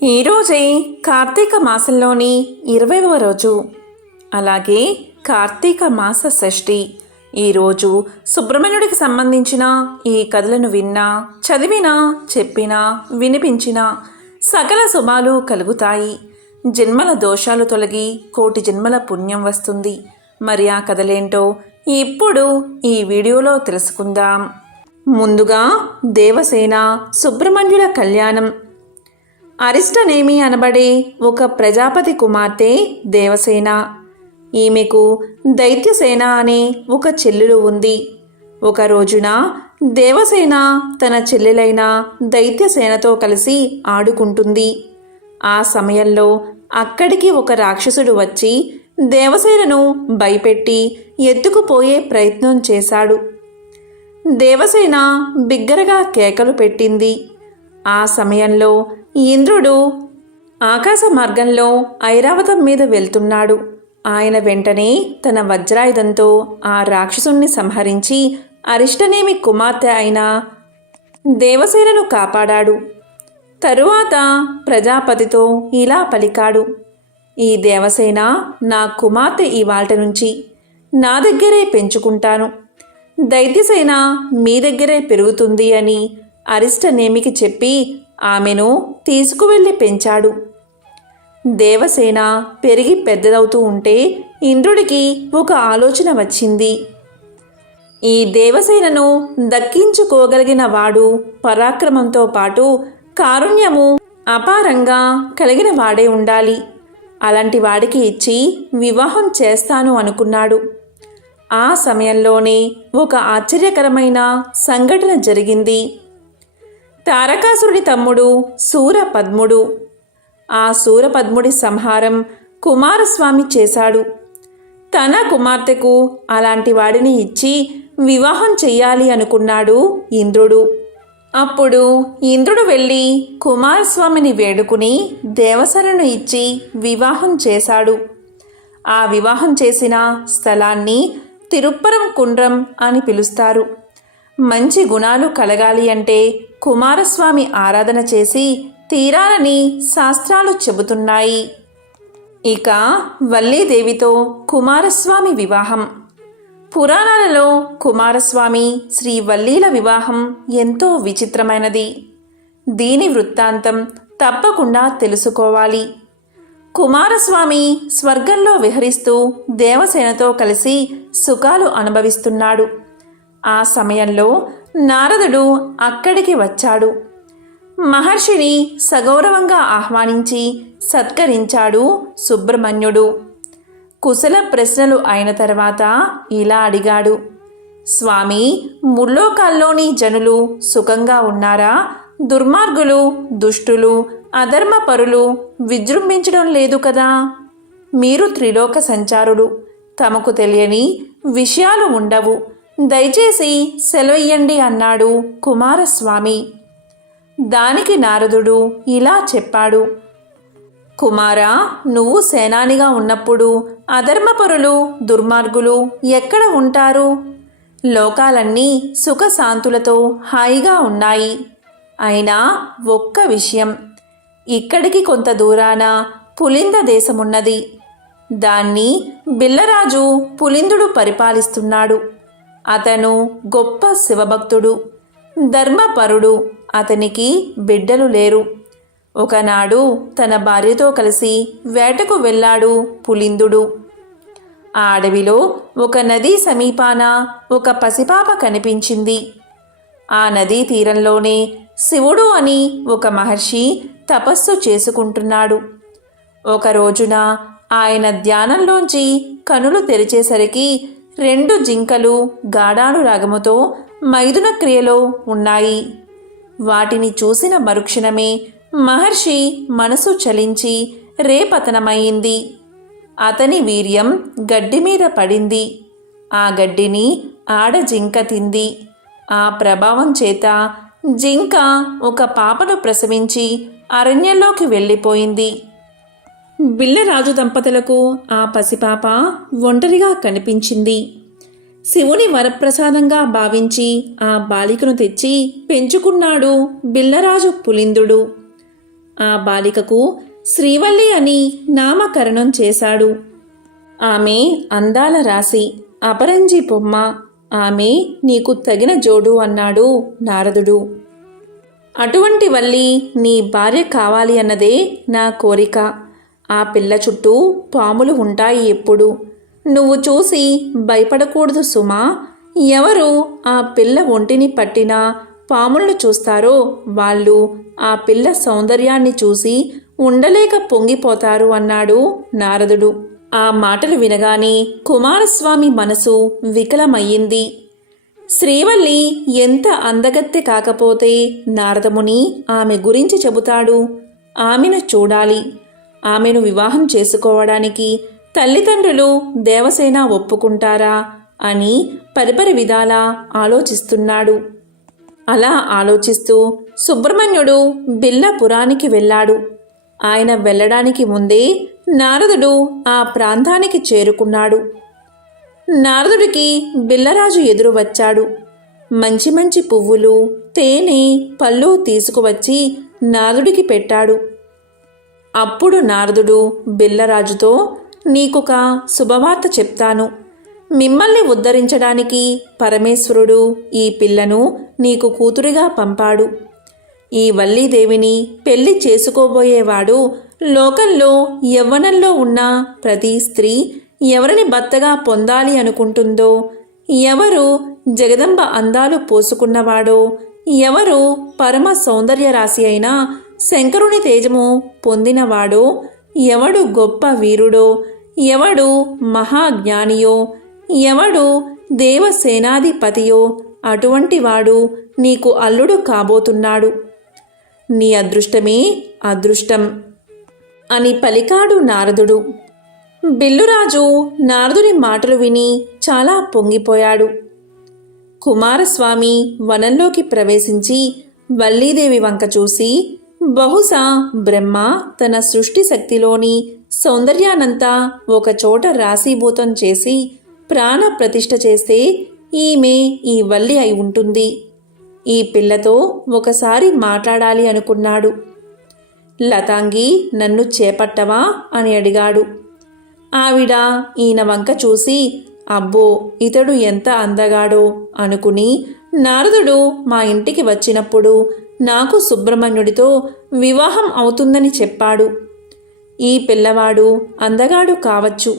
ఈరోజే కార్తీక మాసంలోని 20వ రోజు, అలాగే కార్తీక మాస షష్ఠి. ఈరోజు సుబ్రహ్మణ్యుడికి సంబంధించిన ఈ కథలను విన్నా, చదివినా, చెప్పినా, వినిపించినా సకల శుభాలు కలుగుతాయి. జన్మల దోషాలు తొలగి కోటి జన్మల పుణ్యం వస్తుంది. మరి ఆ కథలేంటో ఇప్పుడు ఈ వీడియోలో తెలుసుకుందాం. ముందుగా దేవసేన సుబ్రహ్మణ్యుల కళ్యాణం. అరిష్టనేమి అనబడే ఒక ప్రజాపతి కుమార్తె దేవసేన. ఈమెకు దైత్యసేన అనే ఒక చెల్లెలు ఉంది. ఒక రోజున దేవసేన తన చెల్లెలైన దైత్యసేనతో కలిసి ఆడుకుంటుంది. ఆ సమయంలో అక్కడికి ఒక రాక్షసుడు వచ్చి దేవసేనను భయపెట్టి ఎత్తుకుపోయే ప్రయత్నం చేశాడు. దేవసేన బిగ్గరగా కేకలు పెట్టింది. ఆ సమయంలో ఇంద్రుడు ఆకాశ మార్గంలో ఐరావతం మీద వెళ్తున్నాడు. ఆయన వెంటనే తన వజ్రాయుధంతో ఆ రాక్షసుణ్ణి సంహరించి అరిష్టనేమి కుమార్తె అయిన దేవసేనను కాపాడాడు. తరువాత ప్రజాపతితో ఇలా పలికాడు: ఈ దేవసేన నా కుమార్తె ఇవాల్టి నుంచి నా దగ్గరే పెంచుకుంటాను, దైత్యసేన మీ దగ్గరే పెరుగుతుంది అని అరిష్టనేమికి చెప్పి ఆమెను తీసుకువెళ్ళి పెంచాడు. దేవసేన పెరిగి పెద్దదవుతూ ఉంటే ఇంద్రుడికి ఒక ఆలోచన వచ్చింది. ఈ దేవసేనను దక్కించుకోగలిగిన వాడు పరాక్రమంతో పాటు కారుణ్యము అపారంగా కలిగిన వాడే ఉండాలి. అలాంటి వాడికి ఇచ్చి వివాహం చేస్తాను అనుకున్నాడు. ఆ సమయంలోనే ఒక ఆశ్చర్యకరమైన సంఘటన జరిగింది. తారకాసురుడి తమ్ముడు శూరపద్ముడు. ఆ శూరపద్ముడి సంహారం కుమారస్వామి చేశాడు. తన కుమార్తెకు అలాంటి వాడిని ఇచ్చి వివాహం చెయ్యాలి అనుకున్నాడు ఇంద్రుడు. అప్పుడు ఇంద్రుడు వెళ్ళి కుమారస్వామిని వేడుకుని దేవసేనను ఇచ్చి వివాహం చేశాడు. ఆ వివాహం చేసిన స్థలాన్ని తిరుప్పరం కుండ్రం అని పిలుస్తారు. మంచి గుణాలు కలగాలి అంటే కుమారస్వామి ఆరాధన చేసి తీరాలని శాస్త్రాలు చెబుతున్నాయి. ఇక వల్లీదేవితో కుమారస్వామి వివాహం. పురాణాలలో కుమారస్వామి శ్రీ వల్లీల వివాహం ఎంతో విచిత్రమైనది. దీని వృత్తాంతం తప్పకుండా తెలుసుకోవాలి. కుమారస్వామి స్వర్గంలో విహరిస్తూ దేవసేనతో కలిసి సుఖాలు అనుభవిస్తున్నాడు. ఆ సమయంలో నారదుడు అక్కడికి వచ్చాడు. మహర్షిని సగౌరవంగా ఆహ్వానించి సత్కరించాడు సుబ్రహ్మణ్యుడు. కుశల ప్రశ్నలు అయిన తర్వాత ఇలా అడిగాడు: స్వామి, ముల్లోకాల్లోని జనులు సుఖంగా ఉన్నారా? దుర్మార్గులు, దుష్టులు, అధర్మపరులు విజృంభించడం లేదు కదా? మీరు త్రిలోక సంచారులు, తమకు తెలియని విషయాలు ఉండవు, దయచేసి సెలవయ్యండి అన్నాడు కుమారస్వామి. దానికి నారదుడు ఇలా చెప్పాడు: కుమారా, నువ్వు సేనానిగా ఉన్నప్పుడు అధర్మపరులు, దుర్మార్గులు ఎక్కడ ఉంటారు? లోకాలన్నీ సుఖశాంతులతో హాయిగా ఉన్నాయి. అయినా ఒక్క విషయం, ఇక్కడికి కొంత దూరాన పులింద దేశమున్నది. దాన్ని బిల్లరాజు పులిందుడు పరిపాలిస్తున్నాడు. అతను గొప్ప శివభక్తుడు, ధర్మపరుడు. అతనికి బిడ్డలు లేరు. ఒకనాడు తన భార్యతో కలిసి వేటకు వెళ్ళాడు పులిందుడు. ఆ అడవిలో ఒక నదీ సమీపాన ఒక పసిపాప కనిపించింది. ఆ నదీ తీరంలోనే శివుడు అని ఒక మహర్షి తపస్సు చేసుకుంటున్నాడు. ఒక రోజున ఆయన ధ్యానంలోంచి కనులు తెరిచేసరికి 2 జింకలు గాఢాను రాగముతో మైథున క్రియలో ఉన్నాయి. వాటిని చూసిన మరుక్షణమే మహర్షి మనసు చలించి రేపతనమైంది. అతని వీర్యం గడ్డి మీద పడింది. ఆ గడ్డిని ఆడజింక తింది. ఆ ప్రభావం చేత జింక ఒక పాపను ప్రసవించి అరణ్యంలోకి వెళ్ళిపోయింది. బిల్లరాజు దంపతులకు ఆ పసిపాప ఒంటరిగా కనిపించింది. శివుని వరప్రసాదంగా భావించి ఆ బాలికను తెచ్చి పెంచుకున్నాడు బిల్లరాజు పులిందుడు. ఆ బాలికకు శ్రీవల్లి అని నామకరణం చేశాడు. ఆమె అందాల రాశి, అపరంజి బొమ్మ. ఆమె నీకు తగిన జోడు అన్నాడు నారదుడు. అటువంటి వల్లి నీ భార్య కావాలి అన్నదే నా కోరిక. ఆ పిల్ల చుట్టూ పాములు ఉంటాయి ఎప్పుడు. నువ్వు చూసి భయపడకూడదు సుమా. ఎవరు ఆ పిల్ల ఒంటిని పట్టినా పాములను చూస్తారో వాళ్ళు ఆ పిల్ల సౌందర్యాన్ని చూసి ఉండలేక పొంగిపోతారు అన్నాడు నారదుడు. ఆ మాటలు వినగానే కుమారస్వామి మనసు వికలమయ్యింది. శ్రీవల్లి ఎంత అందగత్తె కాకపోతే నారదముని ఆమె గురించి చెబుతాడు. ఆమెను చూడాలి. ఆమెను వివాహం చేసుకోవడానికి తల్లిదండ్రులు దేవసేన ఒప్పుకుంటారా అని పరిపరి విధాలా ఆలోచిస్తున్నాడు. అలా ఆలోచిస్తూ సుబ్రహ్మణ్యుడు బిల్లపురానికి వెళ్ళాడు. ఆయన వెళ్ళడానికి ముందే నారదుడు ఆ ప్రాంతానికి చేరుకున్నాడు. నారదుడికి బిల్లరాజు ఎదురు వచ్చాడు. మంచి మంచి పువ్వులు, తేనె, పళ్ళు తీసుకువచ్చి నారదుడికి పెట్టాడు. అప్పుడు నారదుడు బిల్లరాజుతో, నీకొక శుభవార్త చెప్తాను. మిమ్మల్ని ఉద్ధరించడానికి పరమేశ్వరుడు ఈ పిల్లను నీకు కూతురిగా పంపాడు. ఈ వల్లీదేవిని పెళ్లి చేసుకోబోయేవాడు లోకంలో యవ్వనంలో ఉన్న ప్రతి స్త్రీ ఎవరిని భర్తగా పొందాలి అనుకుంటుందో, ఎవరు జగదంబ అందాలు పోసుకున్నవాడో, ఎవరు పరమ సౌందర్య రాశి అయిన శంకరుని తేజము పొందినవాడో, ఎవడు గొప్ప వీరుడో, ఎవడు మహాజ్ఞానియో, ఎవడు దేవసేనాధిపతియో అటువంటి వాడు నీకు అల్లుడు కాబోతున్నాడు. నీ అదృష్టమే అదృష్టం అని పలికాడు నారదుడు. బిల్లురాజు నారదుని మాటలు విని చాలా పొంగిపోయాడు. కుమారస్వామి వనంలోకి ప్రవేశించి వల్లీదేవి వంక చూసి, బహుశా బ్రహ్మ తన సృష్టి శక్తిలోని సౌందర్యానంతా ఒకచోట రాశీభూతం చేసి ప్రాణ ప్రతిష్ఠ చేస్తే ఈమె ఈ వల్లి అయి ఉంటుంది. ఈ పిల్లతో ఒకసారి మాట్లాడాలి అనుకున్నాడు. లతాంగి, నన్ను చేపట్టవా అని అడిగాడు. ఆవిడ ఈయన వంక చూసి, అబ్బో ఇతడు ఎంత అందగాడో అనుకుని, నారదుడు మా ఇంటికి వచ్చినప్పుడు నాకు సుబ్రహ్మణ్యుడితో వివాహం అవుతుందని చెప్పాడు. ఈ పిల్లవాడు అందగాడు కావచ్చు,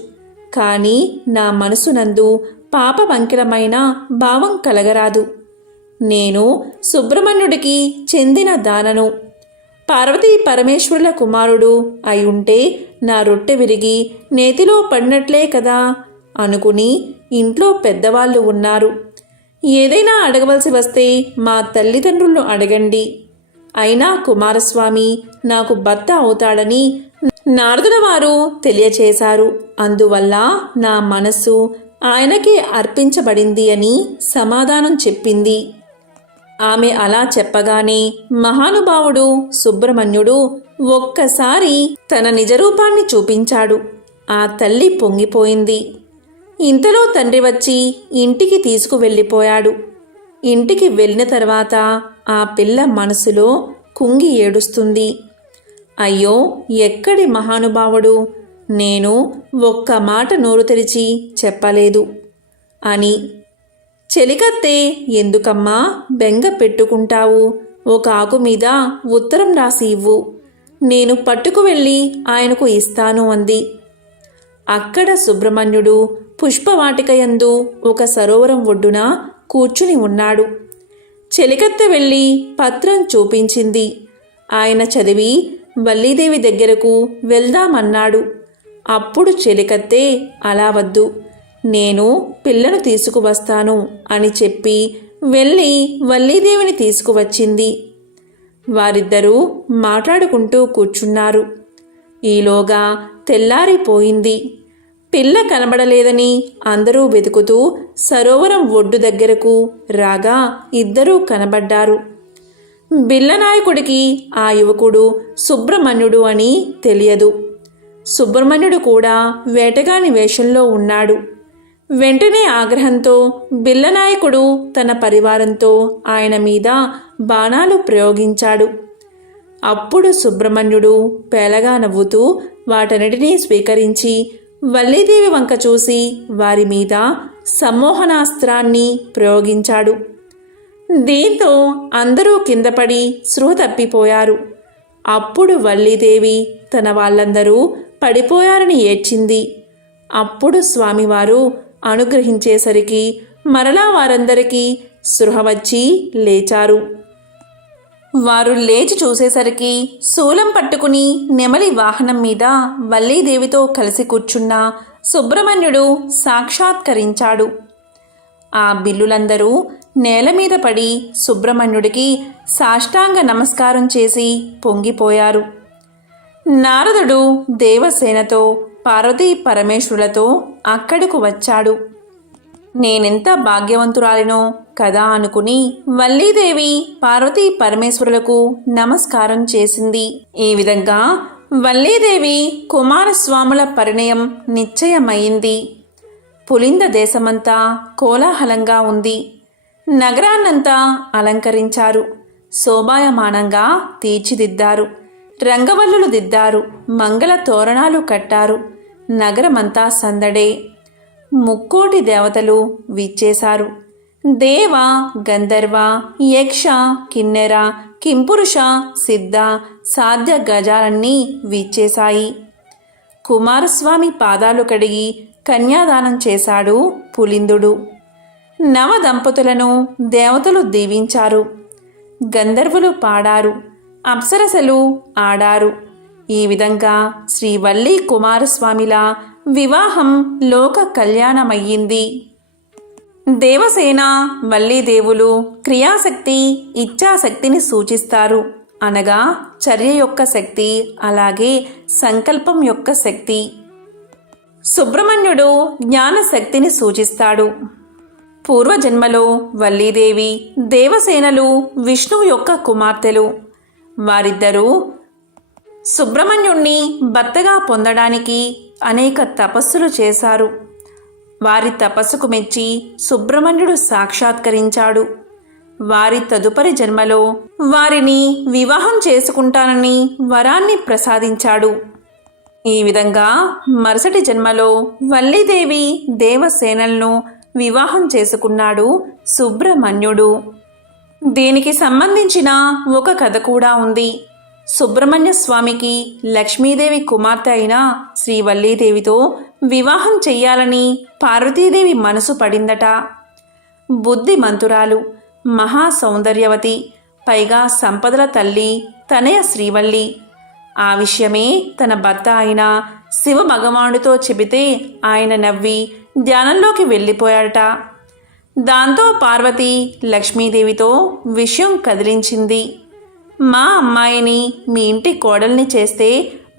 కానీ నా మనసునందు పాపవంకిలమైన భావం కలగరాదు. నేను సుబ్రహ్మణ్యుడికి చెందిన దానను. పార్వతీ పరమేశ్వరుల కుమారుడు అయి ఉంటే నా రొట్టె విరిగి నేతిలో పడినట్లే కదా అనుకుని ఇంట్లో పెద్దవాళ్ళు ఉన్నారు. ఏదైనా అడగవలసి వస్తే మా తల్లిదండ్రులను అడగండి. అయినా కుమారస్వామి నాకు భర్త అవుతాడని నారదుల వారు తెలియచేశారు. అందువల్ల నా మనస్సు ఆయనకే అర్పించబడింది అని సమాధానం చెప్పింది. ఆమె అలా చెప్పగానే మహానుభావుడు సుబ్రహ్మణ్యుడు ఒక్కసారి తన నిజరూపాన్ని చూపించాడు. ఆ తల్లి పొంగిపోయింది. ఇంతలో తండ్రి వచ్చి ఇంటికి తీసుకువెళ్ళిపోయాడు. ఇంటికి వెళ్ళిన తర్వాత ఆ పిల్ల మనసులో కుంగి ఏడుస్తుంది. అయ్యో, ఎక్కడి మహానుభావుడు, నేను ఒక్క మాట నోరు తెరిచి చెప్పలేదు అని. చెలికత్తే, ఎందుకమ్మా బెంగ పెట్టుకుంటావు? ఒక ఆకు మీద ఉత్తరం రాసి ఇవ్వు, నేను పట్టుకు వెళ్ళి ఆయనకు ఇస్తాను అంది. అక్కడ సుబ్రహ్మణ్యుడు పుష్పవాటికయందు ఒక సరోవరం ఒడ్డున కూర్చుని ఉన్నాడు. చెలికత్తె వెళ్ళి పత్రం చూపించింది. ఆయన చదివి వల్లీదేవి దగ్గరకు వెళ్దామన్నాడు. అప్పుడు చెలికత్తె, అలా వద్దు, నేను పిల్లను తీసుకువస్తాను అని చెప్పి వెళ్ళి వల్లీదేవిని తీసుకువచ్చింది. వారిద్దరూ మాట్లాడుకుంటూ కూర్చున్నారు. ఈలోగా తెల్లారిపోయింది. పిల్ల కనబడలేదని అందరూ వెతుకుతూ సరోవరం ఒడ్డు దగ్గరకు రాగా ఇద్దరూ కనబడ్డారు. బిల్లనాయకుడికి ఆ యువకుడు సుబ్రహ్మణ్యుడు అని తెలియదు. సుబ్రహ్మణ్యుడు కూడా వేటగాని వేషంలో ఉన్నాడు. వెంటనే ఆగ్రహంతో బిల్లనాయకుడు తన పరివారంతో ఆయన మీద బాణాలు ప్రయోగించాడు. అప్పుడు సుబ్రహ్మణ్యుడు పేలగా నవ్వుతూ వాటన్నిటినీ స్వీకరించి వల్లీదేవి వంక చూసి వారి మీద సమ్మోహనాస్త్రాన్ని ప్రయోగించాడు. దీంతో అందరూ కిందపడి స్పృహ తప్పిపోయారు. అప్పుడు వల్లీదేవి తన వాళ్ళందరూ పడిపోయారని ఏడ్చింది. అప్పుడు స్వామివారు అనుగ్రహించేసరికి మరలా వారందరికీ స్పృహ వచ్చి లేచారు. వారు లేచి చూసేసరికి శూలం పట్టుకుని నెమలి వాహనం మీద వల్లీదేవితో కలిసి కూర్చున్న సుబ్రహ్మణ్యుడు సాక్షాత్కరించాడు. ఆ బిల్లులందరూ నేల మీద పడి సుబ్రహ్మణ్యుడికి సాష్టాంగ నమస్కారం చేసి పొంగిపోయారు. నారదుడు దేవసేనతో పార్వతీ పరమేశ్వరులతో అక్కడకు వచ్చాడు. నేనెంత భాగ్యవంతురాలినో కదా అనుకుని వల్లీదేవి పార్వతీ పరమేశ్వరులకు నమస్కారం చేసింది. ఈ విధంగా వల్లీదేవి కుమారస్వాముల పరిణయం నిశ్చయమైంది. పులింద దేశమంతా కోలాహలంగా ఉంది. నగరాన్నంతా అలంకరించారు. శోభాయమానంగా తీర్చిదిద్దారు. రంగవల్లులు దిద్దారు. మంగళ తోరణాలు కట్టారు. నగరమంతా సందడే. ముక్కోటి దేవతలు విచ్చేశారు. దేవ, గంధర్వ, యక్ష, కిన్నెర, కింపురుష, సిద్ధ, సాధ్య గజాలన్నీ విచ్చేశాయి. కుమారస్వామి పాదాలు కడిగి కన్యాదానం చేశాడు పులిందుడు. నవ దంపతులను దేవతలు దీవించారు. గంధర్వులు పాడారు. అప్సరసలు ఆడారు. ఈ విధంగా శ్రీవల్లి కుమారస్వామిల వివాహం లోక కళ్యాణమయ్యింది. దేవసేన, వల్లీదేవులు క్రియాశక్తి, ఇచ్ఛాశక్తిని సూచిస్తారు. అనగా చర్య యొక్క శక్తి, అలాగే సంకల్పం యొక్క శక్తి. సుబ్రహ్మణ్యుడు జ్ఞానశక్తిని సూచిస్తాడు. పూర్వజన్మలో వల్లీదేవి, దేవసేనలు విష్ణువు యొక్క కుమార్తెలు. వారిద్దరూ సుబ్రహ్మణ్యుణ్ణి భర్తగా పొందడానికి అనేక తపస్సులు చేశారు. వారి తపస్సుకు మెచ్చి సుబ్రహ్మణ్యుడు సాక్షాత్కరించాడు. వారి తదుపరి జన్మలో వారిని వివాహం చేసుకుంటానని వరాన్ని ప్రసాదించాడు. ఈ విధంగా మరుసటి జన్మలో వల్లీదేవి దేవసేనలను వివాహం చేసుకున్నాడు సుబ్రహ్మణ్యుడు. దీనికి సంబంధించిన ఒక కథ కూడా ఉంది. సుబ్రహ్మణ్య స్వామికి లక్ష్మీదేవి కుమార్తె అయిన శ్రీవల్లీదేవితో వివాహం చెయ్యాలని పార్వతీదేవి మనసు పడిందట. బుద్ధిమంతురాలు, మహా సౌందర్యవతి, పైగా సంపదల తల్లి తనయ శ్రీవల్లి. ఆ విషయమే తన భర్త అయిన శివ భగవానుడితో చెబితే ఆయన నవ్వి ధ్యానంలోకి వెళ్ళిపోయాడట. దాంతో పార్వతి లక్ష్మీదేవితో విషయం కదిలించింది. మా అమ్మాయిని మీ ఇంటి కోడల్ని చేస్తే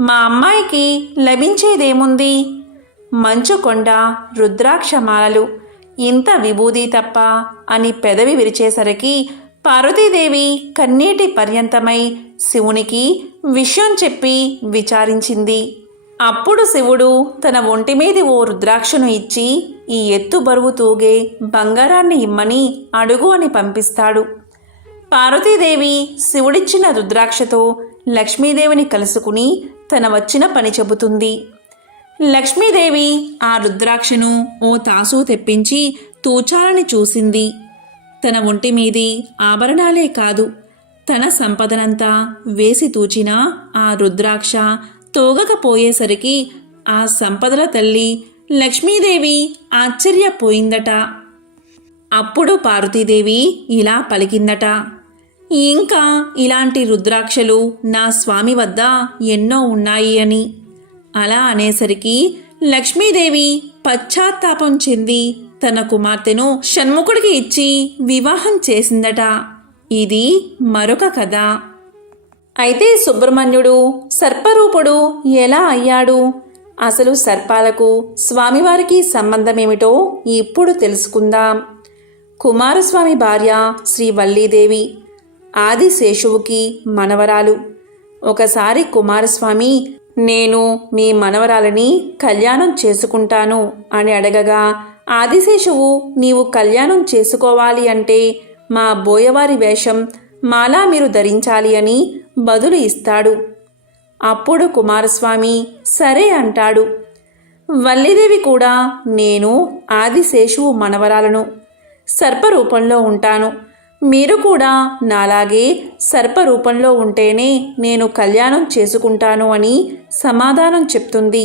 మా అమ్మాయికి లభించేదేముంది? మంచుకొండ, రుద్రాక్షమాలలు, ఇంత విభూది తప్ప అని పెదవి విరిచేసరికి పార్వతీదేవి కన్నీటి పర్యంతమై శివునికి విషయం చెప్పి విచారించింది. అప్పుడు శివుడు తన ఒంటి మీది ఓ రుద్రాక్షను ఇచ్చి ఈ ఎత్తు బరువు తూగే బంగారాన్ని ఇమ్మని అడుగు అని పంపిస్తాడు. పార్వతీదేవి శివుడిచ్చిన రుద్రాక్షతో లక్ష్మీదేవిని కలుసుకుని తన వచ్చిన పని చెబుతుంది. లక్ష్మీదేవి ఆ రుద్రాక్షను ఓ తాసు తెప్పించి తూచాలని చూసింది. తన ఒంటి మీది ఆభరణాలే కాదు, తన సంపదనంతా వేసి తూచిన ఆ రుద్రాక్ష తోగకపోయేసరికి ఆ సంపదల తల్లి లక్ష్మీదేవి ఆశ్చర్యపోయిందట. అప్పుడు పార్వతీదేవి ఇలా పలికిందట, ఇంకా ఇలాంటి రుద్రాక్షలు నా స్వామి వద్ద ఎన్నో ఉన్నాయి అని. అలా అనేసరికి లక్ష్మీదేవి పశ్చాత్తాపం చెంది తన కుమార్తెను షణ్ముఖుడికి ఇచ్చి వివాహం చేసిందట. ఇది మరొక కథ. అయితే సుబ్రహ్మణ్యుడు సర్పరూపుడు ఎలా అయ్యాడు? అసలు సర్పాలకు స్వామివారికి సంబంధమేమిటో ఇప్పుడు తెలుసుకుందాం. కుమారస్వామి భార్య శ్రీ వల్లీదేవి ఆదిశేషువుకి మనవరాలు. ఒకసారి కుమారస్వామి, నేను మీ మనవరాలని కళ్యాణం చేసుకుంటాను అని అడగగా, ఆదిశేషువు, నీవు కళ్యాణం చేసుకోవాలి అంటే మా బోయవారి వేషం మాలా మీరు ధరించాలి అని బదులు ఇస్తాడు. అప్పుడు కుమారస్వామి సరే అంటాడు. వల్లీదేవి కూడా నేను ఆదిశేషువు మనవరాలను, సర్పరూపంలో ఉంటాను. మీరు కూడా నాలాగే సర్పరూపంలో ఉంటేనే నేను కళ్యాణం చేసుకుంటాను అని సమాధానం చెప్తుంది.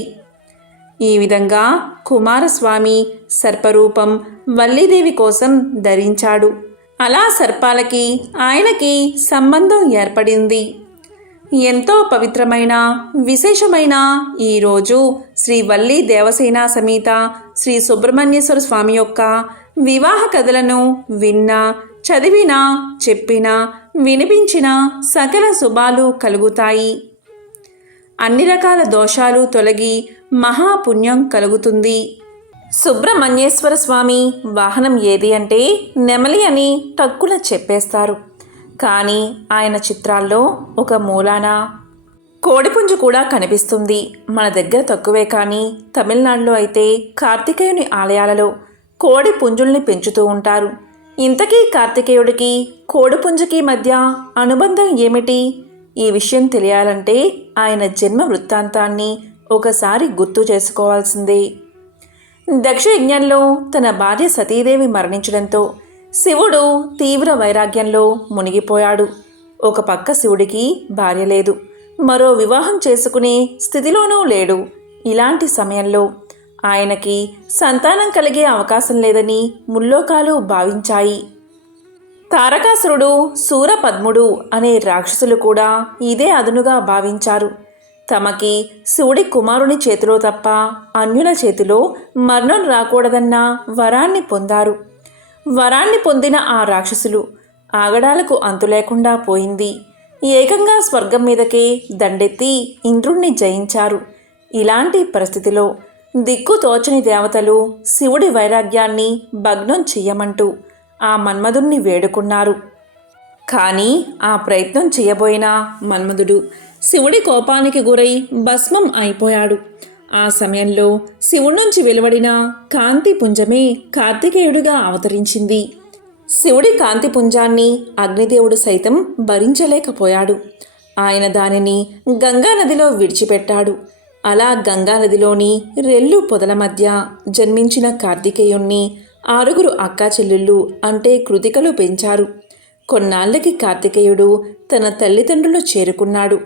ఈ విధంగా కుమారస్వామి సర్పరూపం వల్లీదేవి కోసం ధరించాడు. అలా సర్పాలకి ఆయనకి సంబంధం ఏర్పడింది. ఎంతో పవిత్రమైన విశేషమైన ఈరోజు శ్రీ వల్లీ దేవసేన సమేత శ్రీ సుబ్రహ్మణ్యేశ్వర స్వామి యొక్క వివాహ కథలను విన్నా, చదివినా, చెప్పినా, వినిపించినా సకల శుభాలు కలుగుతాయి. అన్ని రకాల దోషాలు తొలగి మహాపుణ్యం కలుగుతుంది. సుబ్రహ్మణ్యేశ్వర స్వామి వాహనం ఏది అంటే నెమలి అని టక్కున చెప్పేస్తారు. కానీ ఆయన చిత్రాల్లో ఒక మూలాన కోడిపుంజు కూడా కనిపిస్తుంది. మన దగ్గర తక్కువే, కానీ తమిళనాడులో అయితే కార్తికేయుని ఆలయాలలో కోడి పుంజుల్ని పెంచుతూ ఉంటారు. ఇంతకీ కార్తికేయుడికి కోడిపుంజుకి మధ్య అనుబంధం ఏమిటి? ఈ విషయం తెలియాలంటే ఆయన జన్మ వృత్తాంతాన్ని ఒకసారి గుర్తు చేసుకోవాల్సిందే. దక్ష యజ్ఞంలో తన భార్య సతీదేవి మరణించడంతో శివుడు తీవ్ర వైరాగ్యంలో మునిగిపోయాడు. ఒక పక్క శివుడికి భార్య లేదు, మరో వివాహం చేసుకునే స్థితిలోనూ లేడు. ఇలాంటి సమయంలో ఆయనకి సంతానం కలిగే అవకాశం లేదని ముల్లోకాలు భావించాయి. తారకాసురుడు, శూరపద్ముడు అనే రాక్షసులు కూడా ఇదే అదునుగా భావించారు. తమకి శివుడి కుమారుని చేతిలో తప్ప అన్యుల చేతిలో మరణం రాకూడదన్న వరాన్ని పొందారు. వరాన్ని పొందిన ఆ రాక్షసులు ఆగడాలకు అంతులేకుండా పోయింది. ఏకంగా స్వర్గం మీదకే దండెత్తి ఇంద్రుణ్ణి జయించారు. ఇలాంటి పరిస్థితిలో దిక్కు తోచని దేవతలు శివుడి వైరాగ్యాన్ని భగ్నం చెయ్యమంటూ ఆ మన్మధుణ్ణి వేడుకున్నారు. కానీ ఆ ప్రయత్నం చేయబోయిన మన్మధుడు శివుడి కోపానికి గురై భస్మం అయిపోయాడు. ఆ సమయంలో శివుడి నుంచి వెలువడిన కాంతి పుంజమే కార్తికేయుడిగా అవతరించింది. శివుడి కాంతి పుంజాన్ని అగ్నిదేవుడు సైతం భరించలేకపోయాడు. ఆయన దానిని గంగానదిలో విడిచిపెట్టాడు. అలా గంగానదిలోని రెల్లు పొదల మధ్య జన్మించిన కార్తికేయుణ్ణి 6 అక్కా చెల్లెళ్ళు అంటే కృతికలు పెంచారు. కొన్నాళ్లకి కార్తికేయుడు తన తల్లిదండ్రులు చేరుకున్నాడు.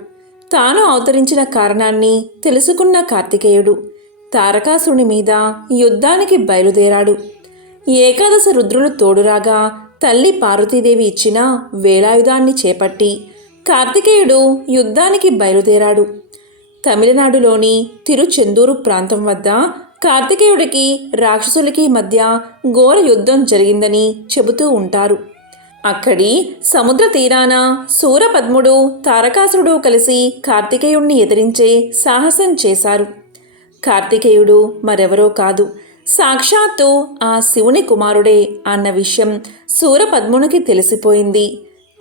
తాను అవతరించిన కారణాన్ని తెలుసుకున్న కార్తికేయుడు తారకాసురుని మీద యుద్ధానికి బయలుదేరాడు. ఏకాదశ రుద్రులు తోడురాగా తల్లి పార్వతీదేవి ఇచ్చిన వేలాయుధాన్ని చేపట్టి కార్తికేయుడు యుద్ధానికి బయలుదేరాడు. తమిళనాడులోని తిరుచెందూరు ప్రాంతం వద్ద కార్తికేయుడికి రాక్షసులకి మధ్య ఘోర యుద్ధం జరిగిందని చెబుతూ ఉంటారు. అక్కడి సముద్ర తీరాన శూరపద్ముడు, తారకాసురుడు కలిసి కార్తికేయుణ్ణి ఎదిరించే సాహసం చేశారు. కార్తికేయుడు మరెవరో కాదు, సాక్షాత్తు ఆ శివుని కుమారుడే అన్న విషయం శూరపద్మునికి తెలిసిపోయింది.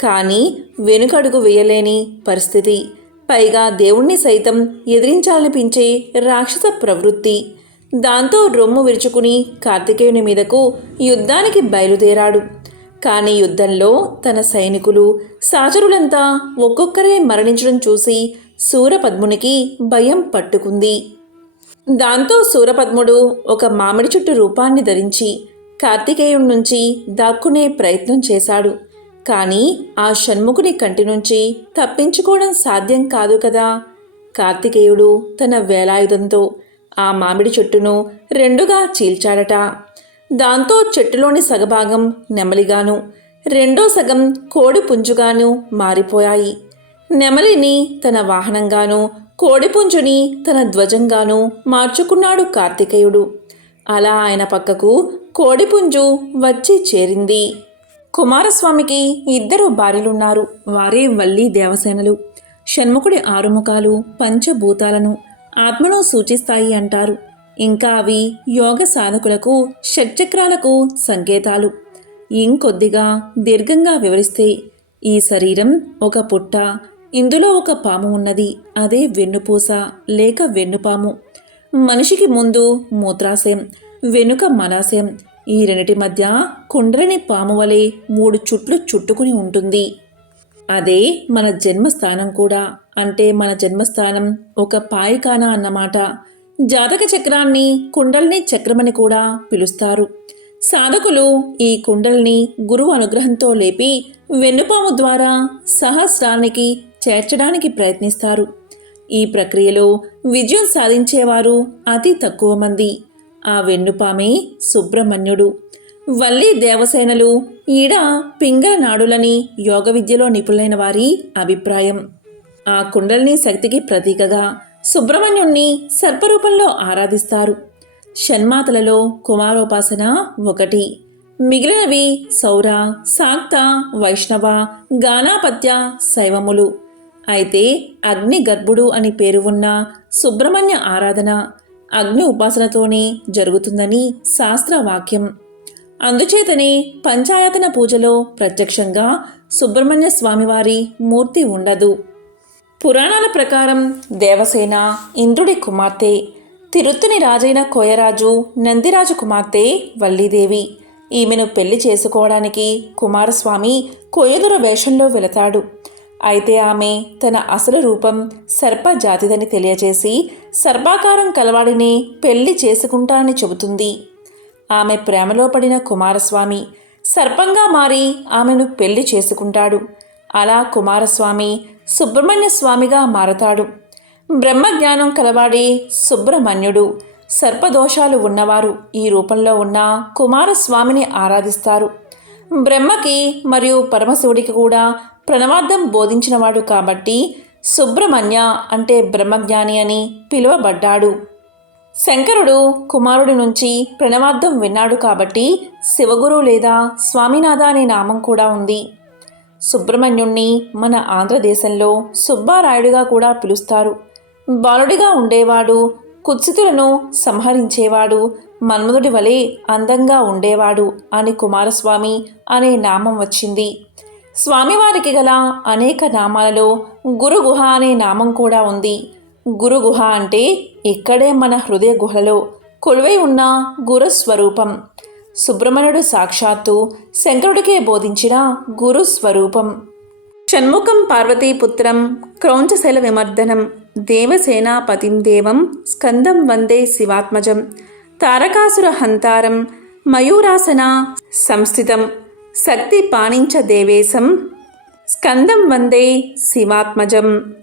కానీ వెనుకడుగు వేయలేని పరిస్థితి. పైగా దేవుణ్ణి సైతం ఎదిరించాలనిపించే రాక్షస ప్రవృత్తి. దాంతో రొమ్ము విరుచుకుని కార్తికేయుని మీదకు యుద్ధానికి బయలుదేరాడు. కానీ యుద్ధంలో తన సైనికులు, సహచరులంతా ఒక్కొక్కరే మరణించడం చూసి శూరపద్మునికి భయం పట్టుకుంది. దాంతో శూరపద్ముడు ఒక మామిడి చెట్టు రూపాన్ని ధరించి కార్తికేయుడి నుంచి దాక్కునే ప్రయత్నం చేశాడు. కానీ ఆ షణ్ముఖుని కంటి నుంచి తప్పించుకోవడం సాధ్యం కాదు కదా. కార్తికేయుడు తన వేలాయుధంతో ఆ మామిడి చెట్టును 2గా చీల్చాడట. దాంతో చెట్టులోని సగభాగం నెమలిగాను, రెండో సగం కోడి పుంజుగాను మారిపోయాయి. నెమలిని తన వాహనంగాను, కోడిపుంజుని తన ధ్వజంగాను మార్చుకున్నాడు కార్తికేయుడు. అలా ఆయన పక్కకు కోడిపుంజు వచ్చి చేరింది. కుమారస్వామికి 2 భార్యలున్నారు. వారే వల్లీ దేవసేనలు. షణ్ముఖుడి 6 ముఖాలు పంచభూతాలను, ఆత్మను సూచిస్తాయి అంటారు. ఇంకా అవి యోగ సాధకులకు షట్చక్రాలకు సంకేతాలు. ఇంకొద్దిగా దీర్ఘంగా వివరిస్తే ఈ శరీరం ఒక పుట్ట, ఇందులో ఒక పాము ఉన్నది. అదే వెన్నుపూస లేక వెన్నుపాము. మనిషికి ముందు మూత్రాశయం, వెనుక మలాశయం. ఈ రెండిటి మధ్య కుండలిని పాము వలె 3 చుట్లు చుట్టుకుని ఉంటుంది. అదే మన జన్మస్థానం కూడా. అంటే మన జన్మస్థానం ఒక పాయికాన అన్నమాట. జాతక చక్రాన్ని కుండల్ని చక్రమని కూడా పిలుస్తారు. సాధకులు ఈ కుండల్ని గురువు అనుగ్రహంతో లేపి వెన్నుపాము ద్వారా సహస్రానికి చేర్చడానికి ప్రయత్నిస్తారు. ఈ ప్రక్రియలో విజయం సాధించేవారు అతి తక్కువ మంది. ఆ వెన్నుపామే సుబ్రహ్మణ్యుడు. వల్లి దేవసేనలు ఈడ పింగళ నాడులని యోగ విద్యలో నిపుణులైన వారి అభిప్రాయం. ఆ కుండల్ని శక్తికి ప్రతీకగా సుబ్రహ్మణ్యుణ్ణి సర్పరూపంలో ఆరాధిస్తారు. షణ్మాతలలో కుమారోపాసన ఒకటి. మిగిలినవి సౌర, శాక్త, వైష్ణవ, గానాపత్య, శైవములు. అయితే అగ్ని గర్భుడు అని పేరు ఉన్న సుబ్రహ్మణ్య ఆరాధన అగ్ని ఉపాసనతోనే జరుగుతుందని శాస్త్రవాక్యం. అందుచేతనే పంచాయతన పూజలో ప్రత్యక్షంగా సుబ్రహ్మణ్య స్వామివారి మూర్తి ఉండదు. పురాణాల ప్రకారం దేవసేన ఇంద్రుడి కుమార్తె. తిరుత్తుని రాజైన కోయరాజు నందిరాజు కుమార్తె వల్లీదేవి. ఈమెను పెళ్లి చేసుకోవడానికి కుమారస్వామి కోయదుర వేషంలో వెళతాడు. అయితే ఆమె తన అసలు రూపం సర్పజాతిదని తెలియజేసి సర్పాకారం కలవాడిని పెళ్లి చేసుకుంటానని చెబుతుంది. ఆమె ప్రేమలో పడిన కుమారస్వామి సర్పంగా మారి ఆమెను పెళ్లి చేసుకుంటాడు. అలా కుమారస్వామి సుబ్రహ్మణ్య స్వామిగా మారతాడు. బ్రహ్మజ్ఞానం కలవాడే సుబ్రహ్మణ్యుడు. సర్పదోషాలు ఉన్నవారు ఈ రూపంలో ఉన్న కుమారస్వామిని ఆరాధిస్తారు. బ్రహ్మకి మరియు పరమశివుడికి కూడా ప్రణవార్థం బోధించినవాడు కాబట్టి సుబ్రహ్మణ్య అంటే బ్రహ్మజ్ఞాని అని పిలువబడ్డాడు. శంకరుడు కుమారుడి నుంచి ప్రణవార్థం విన్నాడు కాబట్టి శివగురు లేదా స్వామినాథ అనే నామం కూడా ఉంది. సుబ్రహ్మణ్యుణ్ణి మన ఆంధ్రదేశంలో సుబ్బారాయుడిగా కూడా పిలుస్తారు. బాలుడిగా ఉండేవాడు, కుత్సితులను సంహరించేవాడు, మన్మధుడి వలె అందంగా ఉండేవాడు అని కుమారస్వామి అనే నామం వచ్చింది. స్వామివారికి గల అనేక నామాలలో గురుగుహ అనే నామం కూడా ఉంది. గురుగుహ అంటే ఇక్కడే మన హృదయ గుహలో కొలువై ఉన్న గురుస్వరూపం. సుబ్రహ్మణ్యుడు సాక్షాత్తు శంకరుడికే బోధించిన గురుస్వరూపం. షణ్ముఖం పార్వతీపుత్రం క్రౌంచశైల విమర్దనం దేవసేనాపతిం దేవం స్కందం వందే శివాత్మజం తారకాసుర హంతారం మయూరాసన సంస్థితం శక్తి పాణించ దేవేశం స్కందం వందే శివాత్మజం.